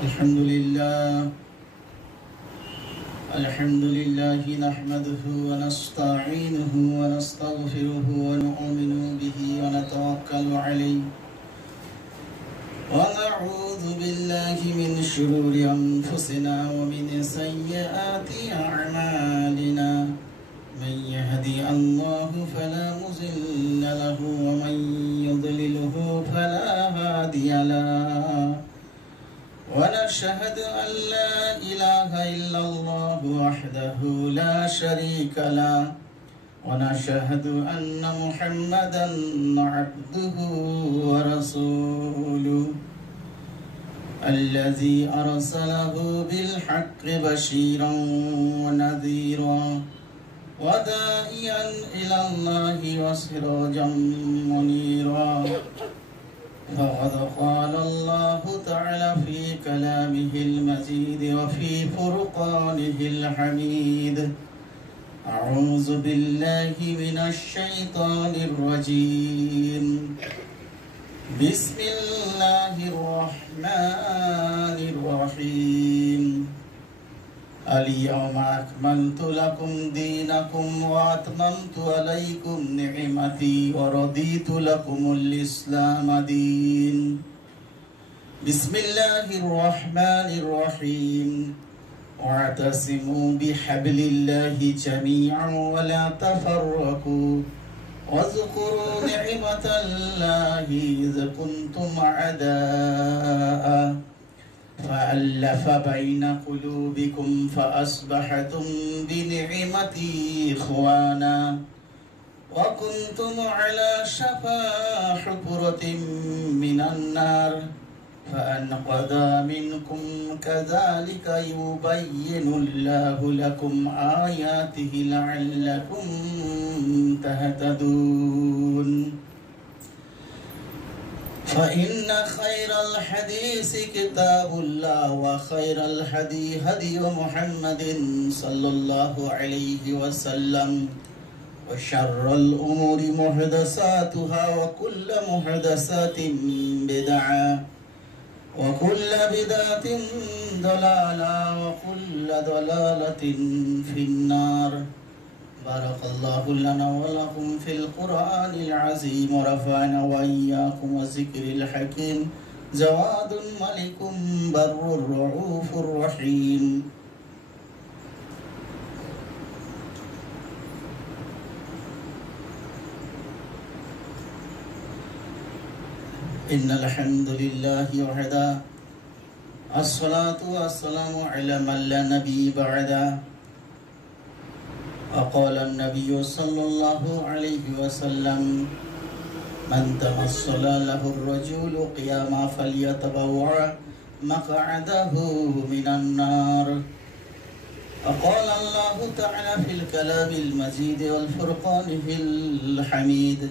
الحمد لله نحمده ونستعينه ونستغفره ونؤمن به ونتوكل عليه ونعوذ بالله من شرور أنفسنا ومن سيئات أعمالنا من يهدي الله فلا مضل له ومن يضلله فلا هادي له ونشهد أن لا إله إلا الله وحده لا شريك له ونشهد أن محمدا عبده ورسوله الذي أرسله بالحق بشيرا ونذيرا وداعيا إلى الله وسراجا منيرا فقد قال الله تعالى في كلامه المجيد وفي فرقانه الحميد أعوذ بالله من الشيطان الرجيم بسم الله الرحمن الرحيم اليوم أكملت لكم دينكم وأتممت عليكم نعمتي ورضيت لكم الإسلام دين بسم الله الرحمن الرحيم واعتصموا بحبل الله جميعا ولا تفرقوا واذكروا نعمة الله إذ كنتم أعداء فألف بين قلوبكم فأصبحتم بنعمتي إخوانا وكنتم على شفا حفرة من النار فأنقذ منكم كذلك يبين الله لكم آياته لعلكم تهتدون فإن خير الحديث كتاب الله وخير الهدي هدي محمد صلى الله عليه وسلم وشر الأمور محدثاتها وكل محدثات بدعة وكل بدعة ضلالة وكل ضلالة في النار بارك الله لنا ولكم في القرآن العظيم ورفعنا وإياكم والذكر الحكيم جواد ملك بر رؤوف رحيم إن الحمد لله وحده الصلاة والسلام على من لا نبي بعده وقال النبي صلى الله عليه وسلم من تمثل له الرجل قياما فليتبوع مقعده من النار وقال الله تعالى في الكلام المجيد والفرقان الحميد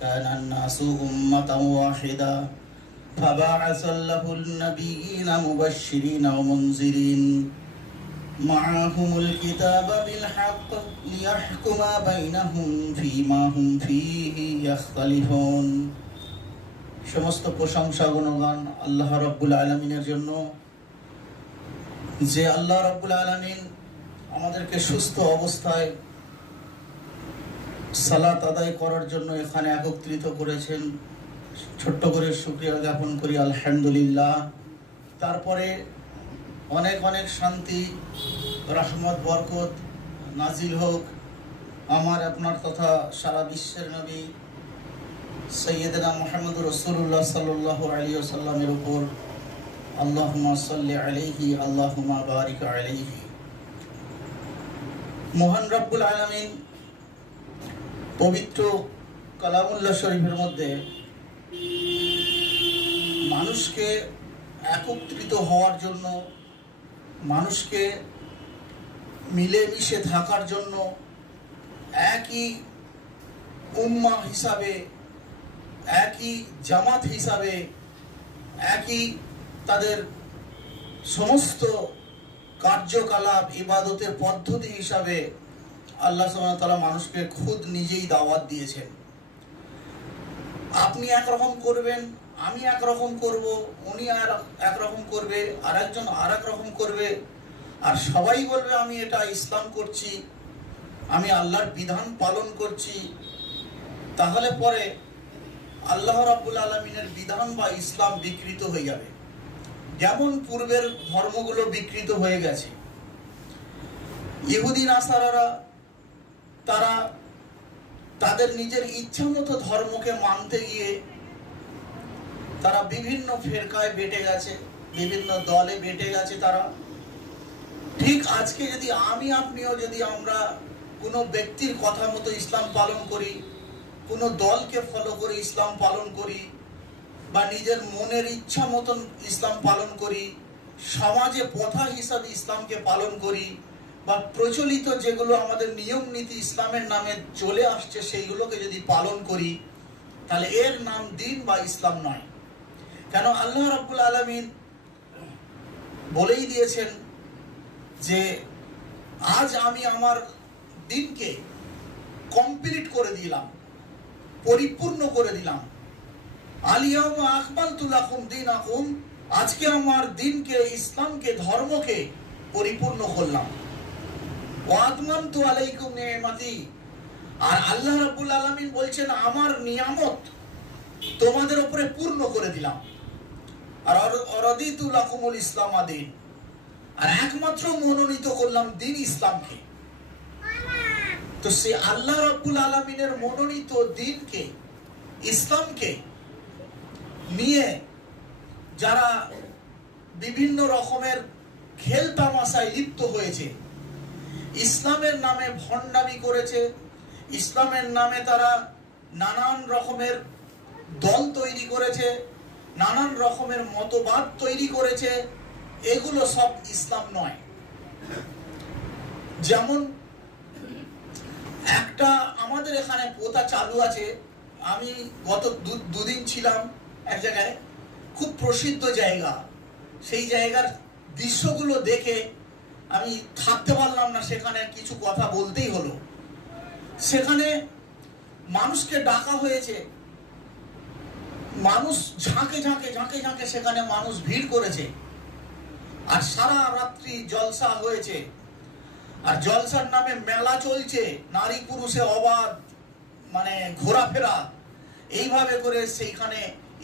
كان الناس أمة واحدة فبعث الله النبيين مبشرين ومنذرين معهم الكتاب بالحق ليحكم بينهم فيما هم فيه يختلفون সমস্ত প্রশংসা গুণগান আল্লাহ রাব্বুল আলামিনের জন্য যে আল্লাহ রাব্বুল আলামিন আমাদেরকে সুস্থ অবস্থায় সালাত আদায় করার জন্য এখানে একত্রিত করেছেন ছোট্ট করে শুকরিয়া জ্ঞাপন করি আলহামদুলিল্লাহ তারপরে অনেক অনেক শান্তি রহমত বরকত নাজিল হোক আমার আপনার তথা সারা বিশ্বের নবী সৈয়দনা মুহাম্মদ রাসূলুল্লাহ সাল্লাল্লাহু আলাইহি ওয়াসাল্লামের উপর আল্লাহুম্মা সাল্লি আলাইহি আল্লাহুম্মা বারিক আলাইহি মহান রব্বুল আলামিন পবিত্র কালামুল্লাহ শরীফের মধ্যে মানুষকে একত্রিত হওয়ার জন্য মানুষকে মিলেমিশে থাকার জন্য একই উম্মাহ হিসাবে একই জামাত হিসাবে একই তাদের সমস্ত কার্যকলাপ ইবাদতের পদ্ধতি হিসাবে আল্লাহ সুবহানাহু ওয়া তাআলা মানুষকে খুদ নিজেই দাওয়াত দিয়েছেন। আপনি একরকম করবেন, আমি একরকম করব, উনি আর একরকম করবে, আর একজন আর এক রকম করবে, আর সবাই বলবে আমি এটা ইসলাম করছি, আমি আল্লাহর বিধান পালন করছি, তাহলে পরে আল্লাহ রাব্বুল আলামিনের বিধান বা ইসলাম বিকৃত হয়ে যাবে। যেমন পূর্বের ধর্মগুলো বিকৃত হয়ে গেছে। ইহুদি নাসারারা তারা তাদের নিজের ইচ্ছা মতো ধর্মকে মানতে গিয়ে তারা বিভিন্ন ফেরকায় বেটে গেছে, বিভিন্ন দলে বেটে গেছে। তারা ঠিক আজকে যদি আমি আপনিও যদি আমরা কোনো ব্যক্তির কথা মতো ইসলাম পালন করি, কোনো দলকে ফলো করে ইসলাম পালন করি, বা নিজের মনের ইচ্ছা মতন ইসলাম পালন করি, সমাজে প্রথা হিসাবে ইসলামকে পালন করি, বা প্রচলিত যেগুলো আমাদের নিয়ম নীতি ইসলামের নামে চলে আসছে সেইগুলোকে যদি পালন করি, তাহলে এর নাম দিন বা ইসলাম নয়। কেন আল্লাহ রাব্বুল আলামিন বলেই দিয়েছেন যে আজ আমি আমার দিনকে কমপ্লিট করে দিলাম, পরিপূর্ণ করে দিলাম। আলিয়াউমা আকমালতু লাকুম দীনাকুম, আজকে আমার দিনকে, ইসলামকে, ধর্মকে পরিপূর্ণ করলাম। ওয়া আতমামতু আলাইকুম নি'মাতি, আর আল্লাহ রাব্বুল আলামিন বলছেন আমার নিয়ামত তোমাদের উপরে পূর্ণ করে দিলাম। আর রাদিতু লাকুমুল ইসলাম দিন, আর একমাত্র মনোনীত করলাম দিন ইসলামকে। তো সে আল্লাহ রাব্বুল আলামিনের মনোনীত দিনকে, ইসলামকে নিয়ে যারা বিভিন্ন রকমের খেল তামাশায় লিপ্ত হয়েছে, ইসলামের নামে ভণ্ডামি করেছে, ইসলামের নামে তারা নানান রকমের দল তৈরি করেছে, নানান রকমের মতবাদ তৈরি করেছে, এগুলো সব ইসলাম নয়। যেমন একটা আমাদের এখানে প্রথা চালু আছে, আমি গত দুদিন ছিলাম এক জায়গায়, খুব প্রসিদ্ধ জায়গা, সেই জায়গার দৃশ্যগুলো দেখে আমি থাকতে পারলাম না, সেখানে কিছু কথা বলতেই হলো। সেখানে মানুষকে ডাকা হয়েছে, মানুষ ঝাঁকে ঝাঁকে ঝাঁকে ঝাঁকে সেখানে মানুষ ভিড় করেছে, আর সারা রাত্রি জলসা হয়েছে, আর জলসার নামে মেলা চলছে, নারী পুরুষে অবাধ মানে ঘোরাফেরা, এইভাবে করে সেইখানে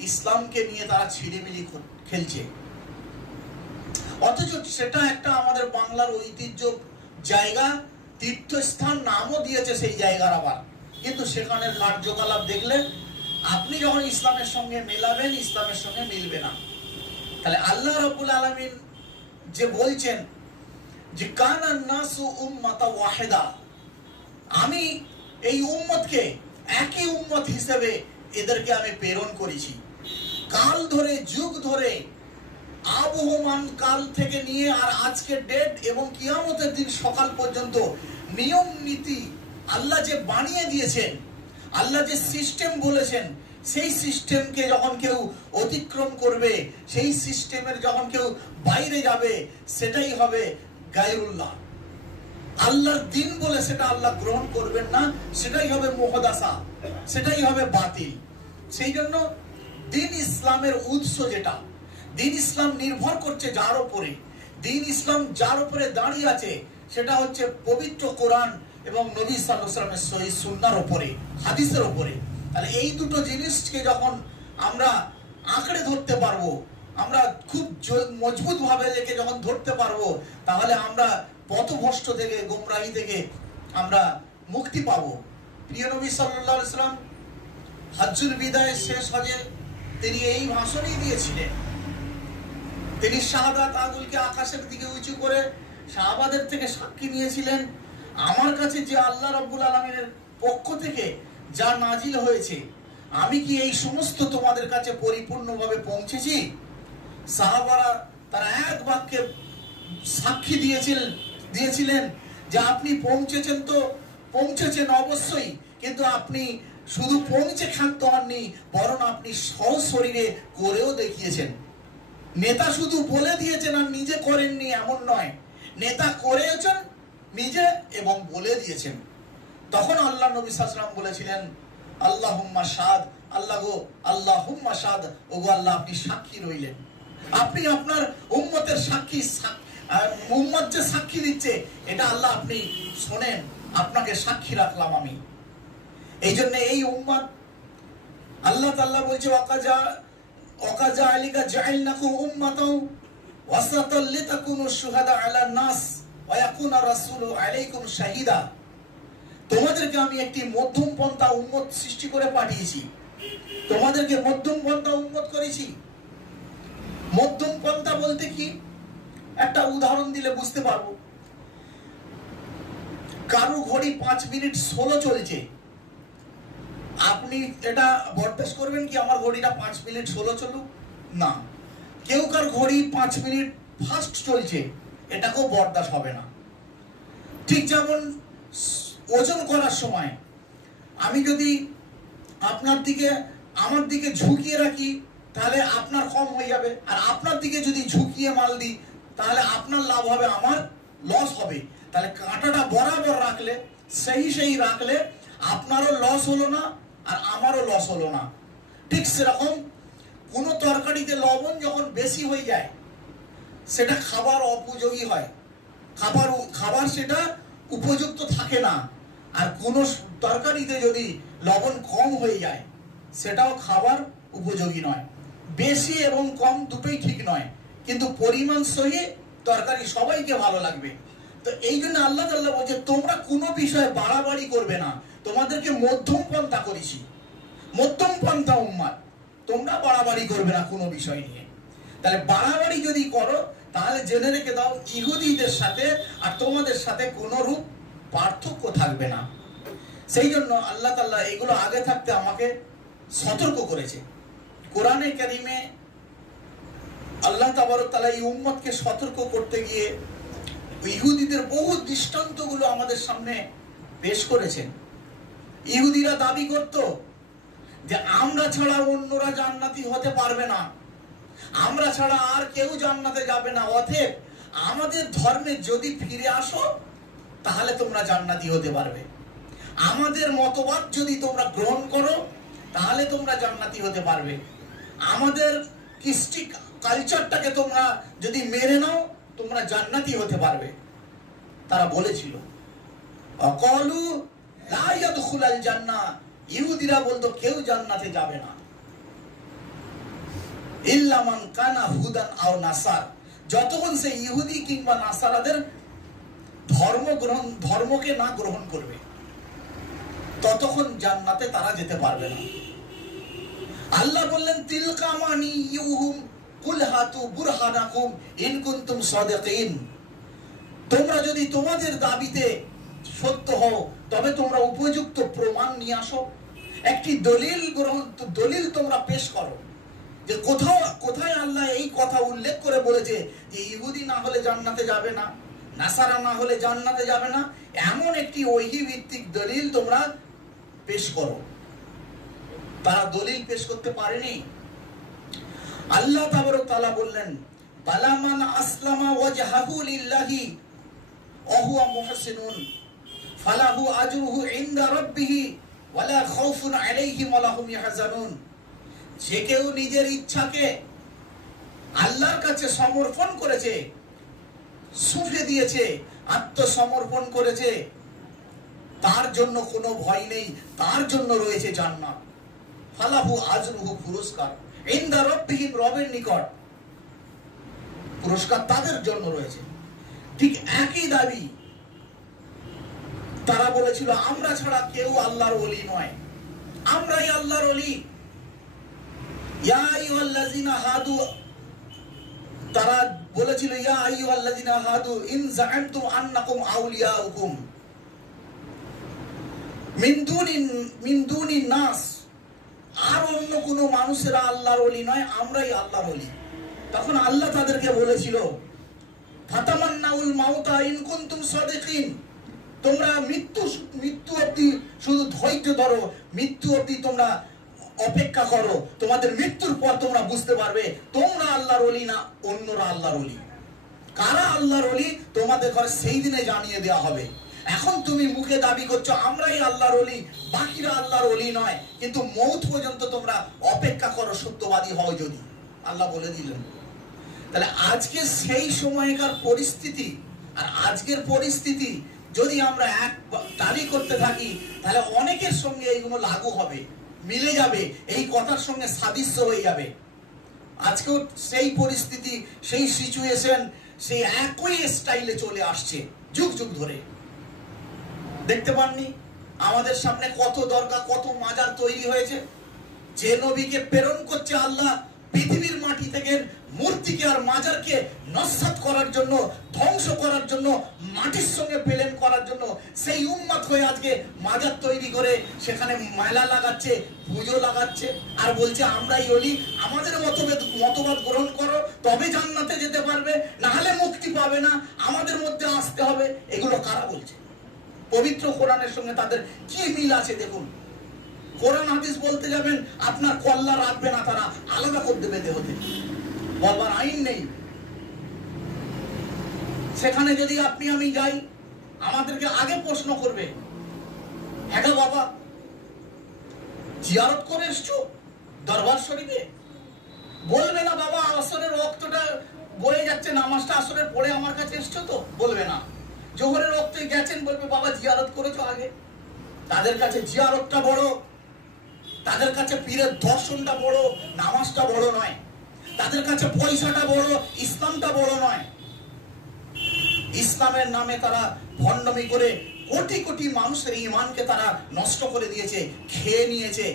ইসলামকে নিয়ে তারা ছিড়িমিড়ি খেলছে। অথচ সেটা একটা আমাদের বাংলার ঐতিহ্য জায়গা, তীর্থস্থান নামও দিয়েছে সেই জায়গার আবার, কিন্তু সেখানের কার্যকলাপ দেখলে আপনি যখন ইসলামের সঙ্গে মেলাবেন, ইসলামের সঙ্গে মিলবে না। তাহলে আল্লাহ রাব্বুল আলামিন যে বলছেন যে কানান নাসু উম্মাতা ওয়াহিদা, আমি এই উম্মতকে একই উম্মত হিসেবে এদেরকে আমি প্রেরণ করেছি। কাল ধরে, যুগ ধরে, আবহমান কাল থেকে নিয়ে আর আজকের ডেট এবং কিয়ামতের দিন সকাল পর্যন্ত নিয়ম নীতি আল্লাহ যে বানিয়ে দিয়েছেন, আল্লাহ যে সিস্টেম বলেছেন, সেই সিস্টেমকে যখন কেউ অতিক্রম করবে, সেই সিস্টেমের যখন কেউ বাইরে যাবে, সেটাই হবে গায়রুল্লাহ। আল্লাহর দিন বলে সেটা আল্লাহ গ্রহণ করবেন না, সেটাই হবে মুহদাসা, সেটাই হবে বাতিল। সেই জন্য দিন ইসলামের উৎস যেটা, দিন ইসলাম নির্ভর করছে যার উপরে, দিন ইসলাম যার উপরে দাঁড়িয়ে আছে সেটা হচ্ছে পবিত্র কোরআন এবং নবী সাল্লাল্লাহু আলাইহি ওয়াসাল্লামের সহিহ সুন্নাহর উপরে, হাদিসের উপরে। তাহলে এই দুটো জিনিসকে যখন আমরা আঁকড়ে ধরতে পারবো, আমরা খুব মজবুত ভাবে রেখে যখন ধরতে পারবো, তাহলে আমরা পথভ্রষ্ট থেকে, গোমরাহি থেকে আমরা মুক্তি পাবো। প্রিয় নবী সাল্লাল্লাহু আলাইহি ওয়াসাল্লাম হজ্জুল বিদায়ের শেষ হজে তিনি এই ভাষণই দিয়েছিলেন। তিনি শাহাদাত আঙ্গুলকে আকাশের দিকে উঁচু করে সাহাবাদের থেকে সাক্ষী নিয়েছিলেন, আমার কাছে যে আল্লাহ রাব্বুল আলামিনের পক্ষ থেকে যা নাজিল হয়েছে, আমি কি এই সমস্ত তোমাদের কাছে পরিপূর্ণভাবে পৌঁছেছি? সাহাবারা তারা এক বাক্যে সাক্ষী দিয়েছিলেন যে আপনি পৌঁছেছেন, তো পৌঁছেছেন অবশ্যই, কিন্তু আপনি শুধু পৌঁছে ক্ষান্ত হননি, বরং আপনি সশরীরে করেও দেখিয়েছেন। নেতা শুধু বলে দিয়েছেন আর নিজে করেননি এমন নয়, নেতা করেছেন নিজে এবং বলে দিয়েছেন। তখন আল্লাহ নবী সাল্লাল্লাহু আলাইহি ওয়াসাল্লাম বলেছিলেন আল্লাহুম্মা শাহাদ আল্লাহ গো, আল্লাহুম্মা শাহাদ, ওগো আল্লাহ আপনি সাক্ষী রইলেন, আপনি আপনার উম্মতের সাক্ষী, উম্মত যে সাক্ষী দিচ্ছে এটা আল্লাহ আপনি শোনেন, আপনাকে সাক্ষী রাখলাম আমি। এই জন্য এই উম্মত আল্লাহ তাআলা বলছে ওয়াকাজা আলিকা জাআলনাকুম উম্মাতাও ওয়াসাতাল লিতাকুনু শুহাদা আলান নাস ওয়া ইয়াকুনা রাসূলু আলাইকুম শাহিদা। তোমাদেরকে আমি একটি মধ্যম পন্থা উম্মত সৃষ্টি করে পাঠিয়েছি, তোমাদেরকে মধ্যম পন্থা উম্মত করেছি। মধ্যম পন্থা বলতে কি, একটা উদাহরণ দিলে বুঝতে পারবো। কারো ঘড়ি 5 মিনিট 16 চলছে, আপনি এটা বরদাস্ত করবেন কি আমার ঘড়িটা 5 মিনিট 16 চলুক? না। কেউ কার ঘড়ি 5 মিনিট ফাস্ট চলছে, এটাকেও বরদাস্ত হবে না। ঠিক যেমন ওজন করার সময় আমি যদি আপনার দিকে আমার দিকে ঝুঁকিয়ে রাখি তাহলে আপনার কম হয়ে যাবে, আর আপনার দিকে যদি ঝুঁকিয়ে মাল দিই তাহলে আপনার লাভ হবে, আমার লস হবে। তাহলে কাঁটাটা বরাবর রাখলে, সেই রাখলে আপনারও লস হলো না আর আমারও লস হলো না। ঠিক সেরকম কোনো তরকারিতে লবণ যখন বেশি হয়ে যায় সেটা খাবার উপযোগী হয়, খাবার সেটা উপযুক্ত থাকে না। আর কোনো তরকারিতে যদি লবণ কম হয়ে যায় সেটাও খাবার উপযোগী নয়। বেশি এবং কম দুটোই ঠিক নয়, কিন্তু পরিমাণ সহি তরকারি সবাইকে ভালো লাগবে। তো এই জন্য আল্লাহ তাআলা বলছে তোমরা কোনো বিষয়ে বাড়াবাড়ি করবে না, তোমাদেরকে মধ্যম পন্থা করেছি, মধ্যম পন্থা উম্মত, তোমরা বাড়াবাড়ি করবে না কোনো বিষয় নিয়ে। তাহলে বাড়াবাড়ি যদি করো তাহলে জেনে রেখে দাও ইহুদিদের সাথে আর তোমাদের সাথে কোনো রূপ পার্থক্য থাকবে না। সেই জন্য আল্লাহ তাআলা এগুলো আগে থাকতে আমাকে সতর্ক করেছে। কোরআনে কারিমে আল্লাহ তাবারক তাআলা এই উম্মতকে সতর্ক করতে গিয়ে ইহুদিদের বহু দৃষ্টান্তগুলো আমাদের সামনে পেশ করেছেন। ইহুদিরা দাবি করত যে আমরা ছাড়া অন্যরা জান্নাতি হতে পারবে না, আমরা ছাড়া আর কেউ জান্নাতে যাবে না, অতএব আমাদের ধর্মে যদি ফিরে আসো তাহলে তোমরা জান্নাতি হতে পারবে, আমাদের মতবাদ যদি তোমরা গ্রহণ করো তাহলে তোমরা জান্নাতি হতে পারবে, আমাদের কৃষ্টি কালচারটাকে তোমরা যদি মেনে নাও তোমরা জান্নাতি হতে পারবে। তারা বলেছিল অকালু লা ইয়াদখুলাল জান্নাহ, ইহুদিরা বলতো কেউ জান্নাতে যাবে না, ইল্লা মান কানা হুদান আও নাসার, যতক্ষণ সে ইহুদি কিংবা নাসারাদের ধর্মকে না গ্রহণ করবে ততক্ষণ জান্নাতে তারা যেতে পারবে না। আল্লাহ বললেন তিলকা মানিয়ুহুম কুল হাতু বুরহানাকুম ইন কুনতুম সাদিকিন, তোমরা যদি তোমাদের দাবিতে সত্য হও তবে তোমরা উপযুক্ত প্রমাণ নিয়ে আসো, একটি দলিল তোমরা পেশ করো যে কোথায় আল্লাহ এই কথা উল্লেখ করে বলেছে যে ইহুদি না হলে জান্নাতে যাবে না, নাসারা না হলে জান্নাতে যাবে না, এমন একটি ওহী ভিত্তিক দলিল তোমরা পেশ করো। তারা দলিল পেশ করতে পারেনি। আল্লাহ তাবারক তাআলা বললেন বালামান আসলামা ওয়াজহাহু লিল্লাহি ওয়া হুয়া মুহসিনুন ফালাহু আজরুহু ইনদা রাব্বিহি ওয়ালা খাউফুন আলাইহিম ওয়ালা হুম ইয়াহজানুন, যে কেউ নিজের ইচ্ছাকে আল্লাহর কাছে সমর্পণ করেছে, সঁপে দিয়েছে, আত্মসমর্পণ করেছে, তার জন্য কোনো ভয় নেই, তার জন্য রয়েছে জান্নাত। ফালাহু আজরুহু, পুরস্কার, ইনদা রাব্বিহিম, রবের নিকট পুরস্কার তাদের জন্য রয়েছে। ঠিক একই দাবি তারা বলেছিল আমরা ছাড়া কেউ আল্লাহর ওলি নয়, আমরাই আল্লাহর ওলি। ইয়া আইয়ুহাল্লাযিনা হাদু, তারা বলেছিল ইয়া আইয়ুহাল্লাযিনা হাদু ইন যাআমতুম আন্নাকুম আউলিয়াউকুম মিন দুনিন নাস, আর অন্য কোনো মানুষেরা আল্লাহর ওলি নয়, আমরাই আল্লাহর ওলি। তখন আল্লাহ তাদেরকে বলেছিল ফাতামান্নাউল মাউতা ইন কুনতুম সাদিকিন, তোমরা মৃত্যু অবধি শুধু ধৈর্য ধরো, মৃত্যু অবধি তোমরা অপেক্ষা করো, তোমাদের মৃত্যুর পর তোমরা বুঝতে পারবে তোমরা আল্লাহর ওলি না অন্যরা আল্লাহর ওলি। কারা আল্লাহর ওলি তোমাদের ঘরে সেই দিনে জানিয়ে দেওয়া হবে। এখন তুমি মুখে দাবি করছো আমরাই আল্লাহর ওলি, বাকিরা আল্লাহর ওলি নয়, কিন্তু মৌত পর্যন্ত তোমরা অপেক্ষা করো সত্যবাদী হও যদি, আল্লাহ বলে দিলেন। তাহলে আজকে সেই সময়কার পরিস্থিতি আর আজকের পরিস্থিতি যদি আমরা এক টালি করতে থাকি, তাহলে অনেকের সঙ্গে এইগুলো লাগু হবে, মিলে যাবে, এই কথার সঙ্গে সাদৃশ্য হয়ে যাবে। আজকেও সেই পরিস্থিতি, সেই সিচুয়েশন, সেই একই স্টাইলে চলে আসছে যুগ যুগ ধরে। দেখতে পাননি আমাদের সামনে কত দরগা, কত মাজার তৈরি হয়েছে? যে নবীকে প্রেরণ করছে আল্লাহ পৃথিবীর মাটি থেকে মূর্তিকে আর মাজারকে নস্যাৎ করার জন্য, ধ্বংস করার জন্য, মাটির সঙ্গে প্রেরণ করার জন্য, সেই উম্মত হয়ে আজকে মাজার তৈরি করে সেখানে মেলা লাগাচ্ছে, পুজো লাগাচ্ছে, আর বলছে আমরাই ওলি, আমাদের মতবাদ গ্রহণ করো তবে জান্নাতে যেতে পারবে, না হলে মুক্তি পাবে না, আমাদের মধ্যে আসতে হবে। এগুলো কারা বলছে? পবিত্র কোরআনের সঙ্গে তাদের কি মিল আছে দেখুন। কোরআন হাদিস বলতে যাবেন, আপনার কল্লা রাখবে না, তারা আলাদা করে দেবে দেহ থেকে, বলবার আইন নেই। সেখানে যদি আপনি আমি যাই, আমাদেরকে আগে প্রশ্ন করবে, হ্যাঁ বাবা জিয়ারত করে এসছো দরবার শরীফে? বলবে না বাবা আসরের ওয়াক্তটা বয়ে যাচ্ছে, নামাজটা আসরের পরে আমার কাছে এসছো তো? বলবে না। জোহরের ওয়াক্তে গেছেন, বলবে বাবা জিয়ারত করেছো আগে। তাদের কাছে জিয়ারতটা বড়, তাদের কাছে পীরের দর্শনটা বড়, নামাজটা বড় নয়। তাদের কাছে পয়সাটা বড়, ইসলামটা বড় নয়। ইসলামের নামে তারা ভণ্ডামি করে কোটি কোটি মানুষের ঈমানকে তারা নষ্ট করে দিয়েছে, খেয়ে নিয়েছে।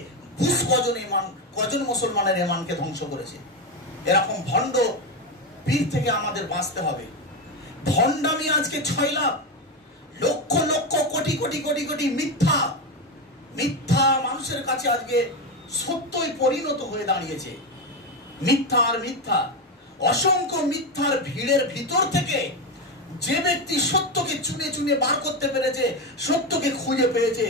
কজন মুসলমানের ঈমানকে ধ্বংস করেছে। এরকম ভণ্ড পীর থেকে আমাদের বাঁচতে হবে। ভণ্ডামি আজকে 6 লাখ, লক্ষ লক্ষ কোটি কোটি কোটি কোটি মিথ্যা মিথ্যা মানুষের কাছে আজকে সত্যই পরিণত হয়ে দাঁড়িয়েছে। মিথ্যা আর মিথ্যা, অসংখ্য মিথ্যার ভিড়ের ভিতর থেকে যে ব্যক্তি সত্যকে চুনে চুনে বার করতে পেরেছে, সত্যকে খুঁজে পেয়েছে,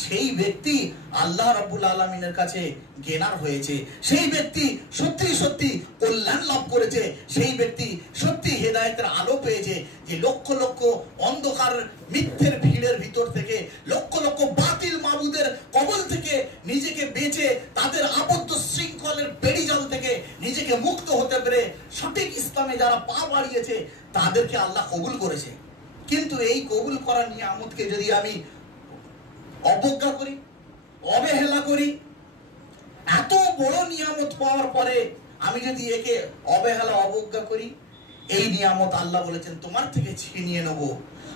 সেই ব্যক্তি আল্লাহ রাব্বুল আলামিনের কাছে গেনার হয়েছে। সেই ব্যক্তি সত্যি সত্যি কল্যাণ লাভ করেছে। সেই ব্যক্তি সত্যি হেদায়েতের আলো পেয়েছে। যে লক্ষ লক্ষ অন্ধকার মিথ্যের ভিড়ের ভিতর থেকে, লক্ষ লক্ষ বাতিল মাবুদের কবল থেকে নিজেকে বেঁচে, তাদের আবদ্ধ শৃঙ্খলের বেড়িজাল থেকে নিজেকে মুক্ত হতে পেরে সঠিক ইসলামে যারা পা বাড়িয়েছে, তাদেরকে আল্লাহ কবুল করেছে। কিন্তু এই কবুল করার নিয়ামতকে যদি আমি অবজ্ঞা করি, অবহেলা করি, এত বড় নিয়ামত পাওয়ার পরে আমি যদি একে অবহেলা অবজ্ঞা করি, এই নিয়ামত আল্লাহ বলেছেন তোমার থেকে ছিনিয়ে নেব।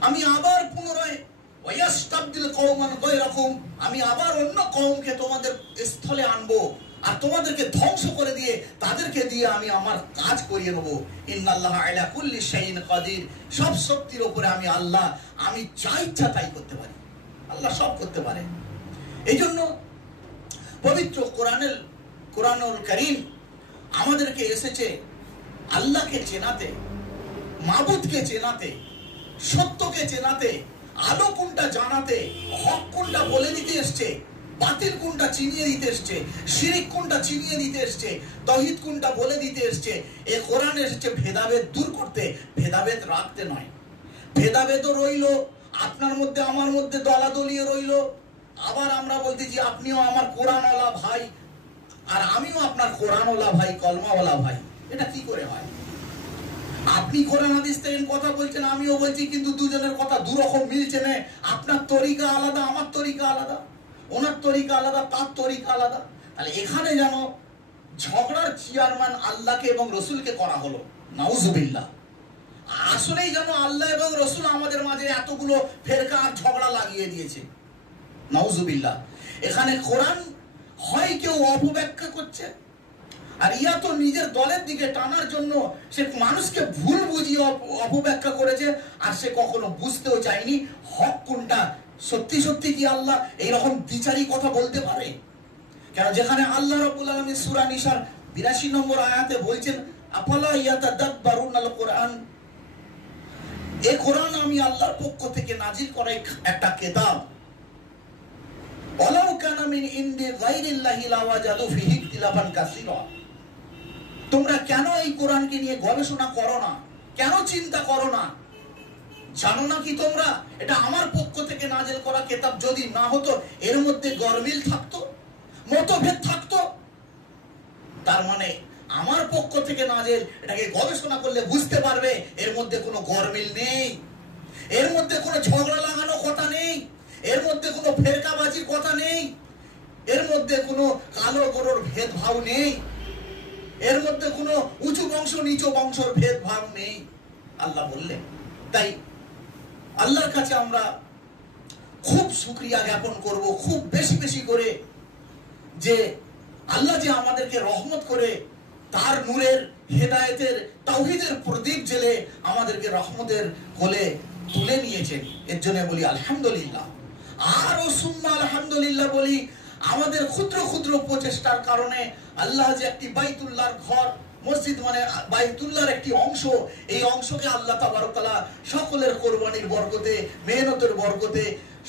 আমি আবার পুনরায় ওয়াস্তাবদিল কওমান গায়রাকুম, আমি আবার অন্য কওমকে তোমাদের স্থলে আনবো, আর তোমাদেরকে ধ্বংস করে দিয়ে তাদেরকে দিয়ে আমি আমার কাজ করিয়ে নেব। ইন্নাল্লাহা আলা কুল্লি শাইইন কাদির, সব শক্তির উপরে আমি আল্লাহ, আমি যা ইচ্ছা তাই করতে পারি। আল্লাহ সব করতে পারে। এই জন্য পবিত্র কোরআনুল কারীম আমাদেরকে এসেছে আল্লাহকে চেনাতে, মাবুদকে চেনাতে, সত্যকে চেনাতে, আলো কোনটা জানাতে, হক কোনটা বলে দিতে এসছে, বাতিল কোনটা চিনিয়ে দিতে এসছে, শিরিক কোনটা চিনিয়ে দিতে এসছে, তাওহীদ কোনটা বলে দিতে এসছে। এই কোরআন এসেছে ভেদাভেদ দূর করতে, ভেদাভেদ রাখতে নয়। ভেদাভেদও রইল, আপনার মধ্যে আমার মধ্যে দলাদলিয়ে রইল। আবার আমরা বলতেছি আপনিও আমার কোরআনওয়ালা ভাই, আর আমিও আপনার কোরআনওয়ালা ভাই, কলমাওয়ালা ভাই। এটা কি করে হয়? আপনি কোরআন হাদিস থেকে কথা বলছেন, আমিও বলছি, কিন্তু দুজনের কথা দুরকম মিলছে না। আপনার তরিকা আলাদা, আমার তরিকা আলাদা, ওনার তরিকা আলাদা, তার তরিকা আলাদা। তাহলে এখানে যেন ঝগড়ার চেয়ারম্যান আল্লাহকে এবং রসুলকে করা হলো, নাউজুবিল্লাহ। আসলেই যেন আল্লাহ এবং রসুল আমাদের মাঝে এতগুলো ফেরকা আর ঝগড়া লাগিয়ে দিয়েছে, নাউজুবিল্লাহ। এখানে কোরআন হয় কেউ অপব্যাখ্যা করছে, আর ইয়া তো নিজের দলের দিকে টানার জন্য সে মানুষকে ভুল বুঝিয়ে অপব্যাখ্যা করেছে, আর সে কখনো বুঝতেও চায়নি হক কোনটা। সত্যি সত্যি কি আল্লাহ এইরকম দ্বিচারী কথা বলতে পারে? কেন যেখানে আল্লাহ রাব্বুল আলামিন সূরা নিসার 82 নম্বর আয়াতে বলছেন, আফালা ইয়াতাদাব্বারুনাল কোরআন, এই কোরআন আমি আল্লাহর পক্ষ থেকে নাজিল করা একটা কিতাব। ওয়ালাউ কানা মিন ইনদি গায়রিল্লাহি লাওয়াজাদু ফিহি ইখতিলাফান কাসীরা। তোমরা কেন এই কোরআনকে নিয়ে গবেষণা করো না? কেন চিন্তা করো না? জানো না কি তোমরা এটা আমার পক্ষ থেকে নাজিল করা কিতাব? যদি না হতো এর মধ্যে গরমিল থাকতো, মতভেদ থাকতো। তার মানে আমার পক্ষ থেকে নাজিল, এটাকে গবেষণা করলে বুঝতে পারবে এর মধ্যে কোনো গরমিল নেই, এর মধ্যে কোনো ঝগড়া লাগানো কথা নেই, এর মধ্যে কোনো ফেরকাবাজির কথা নেই, এর মধ্যে কোনো কালো গোরোর ভেদভাব নেই, এর মধ্যে কোনো উঁচু বংশ নিচু বংশর ভেদভাব নেই, আল্লাহ বললেন। তাই আল্লাহর কাছে আমরা খুব শুকরিয়া জ্ঞাপন করব, খুব বেশি বেশি করে, যে আল্লাহ যে আমাদেরকে রহমত করে তার নূরের হেদায়েতের তাওহীদের প্রদীপ জেলে আমাদেরকে রহমতের কোলে তুলে নিয়েছেন। এর জন্য বলি আলহামদুলিল্লাহ। আরো সুম্মা আলহামদুলিল্লাহ বলি, আমাদের ক্ষুদ্র ক্ষুদ্র প্রচেষ্টার কারণে আল্লাহ যে একটি বাইতুল্লাহর ঘর, মসজিদ মানে বাইতুল্লাহর একটি অংশ, এই অংশকে আল্লাহ তাবারক তাআলা সকলের কোরবানির বরকতে, মেহনতের বরকতে,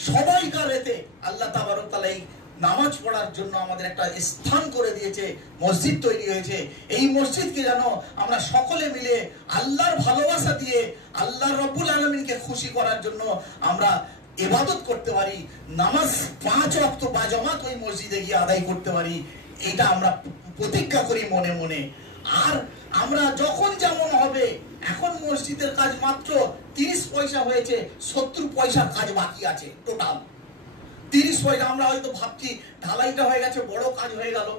সবাইকার এতে আল্লাহ তাবারক তাআলা এই নামাজ পড়ার জন্য আমাদের একটা স্থান করে দিয়েছে, মসজিদ তৈরি হয়েছে। এই মসজিদকে যেন আমরা সকলে মিলে আল্লাহর ভালোবাসা দিয়ে আল্লাহ রব্বুল আলামিনকে খুশি করার জন্য আমরা ইবাদত করতে পারি, নামাজ 5 ওয়াক্ত বাজামাত ওই মসজিদে গিয়ে আদায় করতে পারি, এটা আমরা প্রতিজ্ঞা করি মনে মনে। আর আমরা যখন যেমন হবে, এখন মসজিদের কাজ মাত্র 30 পয়সা হয়েছে, 70 পয়সার কাজ বাকি আছে টোটাল 30 পয়সা। আমরা হয়তো ভাবছি ঢালাইটা হয়ে গেছে, বড় কাজ হয়ে গেল,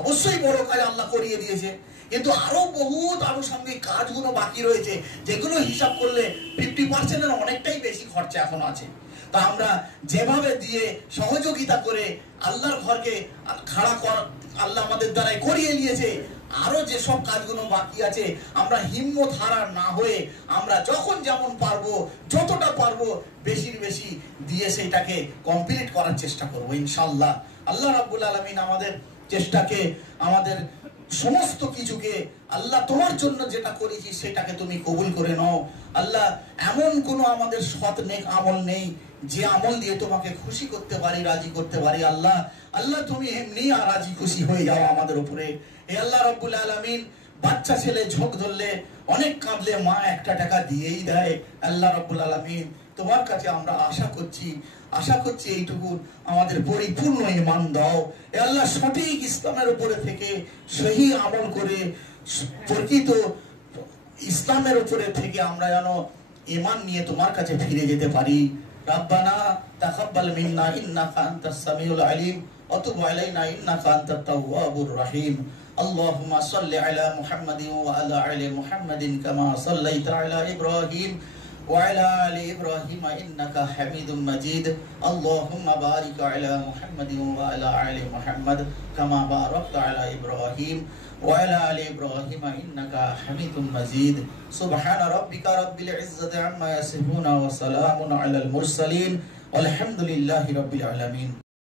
অবশ্যই বড় কাজ আল্লাহ করিয়ে দিয়েছে, কিন্তু আরো বহুত আনুষঙ্গিক কাজগুলো বাকি রয়েছে, যেগুলো হিসাব করলে 50% অনেকটাই বেশি খরচা এখন আছে। তা আমরা যেভাবে দিয়ে সহযোগিতা করে আল্লাহর ঘরকে খাড়া কর আল্লাহ আমাদের দ্বারাই করিয়ে নিয়েছে, আরো যে সব কাজগুলো বাকি আছে আমরা হিম্মত হারা না হয়ে আমরা যখন যেমন পারবো, যতটা পারবো বেশির বেশি দিয়ে সেইটাকে কমপ্লিট করার চেষ্টা করব ইনশাআল্লাহ। আল্লাহ রাব্বুল আলামিন আমাদের চেষ্টাকে, আমাদের সমস্ত কিছুকে, আল্লাহ তোমার জন্য যেটা করেছি সেটাকে তুমি কবুল করে নাও। আল্লাহ এমন কোনো আমাদের সৎ নেক আমল নেই যে আমল দিয়ে তোমাকে খুশি করতে পারি, রাজি করতে পারি। আল্লাহ আল্লাহ তুমি এমনি আর রাজি খুশি হয়ে যাও আমাদের উপরে। হে আল্লাহ রাব্বুল আলামিন, বাচ্চা ছেলে ঝোঁক ধরলে, অনেক কাঁদলে মা 1 টাকা দিয়েই দেয়। আল্লাহ রাব্বুল আলামিন, তোমার কাছে আমরা আশা করছি এইটুকু আমাদের পরিপূর্ণ ঈমান দাও। হে আল্লাহ, সঠিক ইসলামের উপরে থেকে সহি আমল করে প্রকৃত ইসলামের উপরে থেকে আমরা যেন ঈমান নিয়ে তোমার কাছে ফিরে যেতে পারি। রাব্বানা তাকাব্বাল মিন্না ইন্নাকা আনতাস সামিউল আলিম ওয়া তুব আলাইনা ইন্নাকা আনতাত তাওয়াবুর রহিম। আল্লাহুম্মা সাল্লি আলা মুহাম্মাদিন ওয়া আলা আলি মুহাম্মাদিন কামা সাল্লাইতা আলা ইব্রাহিম وعلى آل إبراهيم إنك حميد مجيد. اللهم بارك على محمد وعلى آل محمد كما باركت على إبراهيم وعلى آل إبراهيم إنك حميد مجيد. سبحان ربك رب العزة عما يصفون وسلام على المرسلين والحمد لله رب العالمين.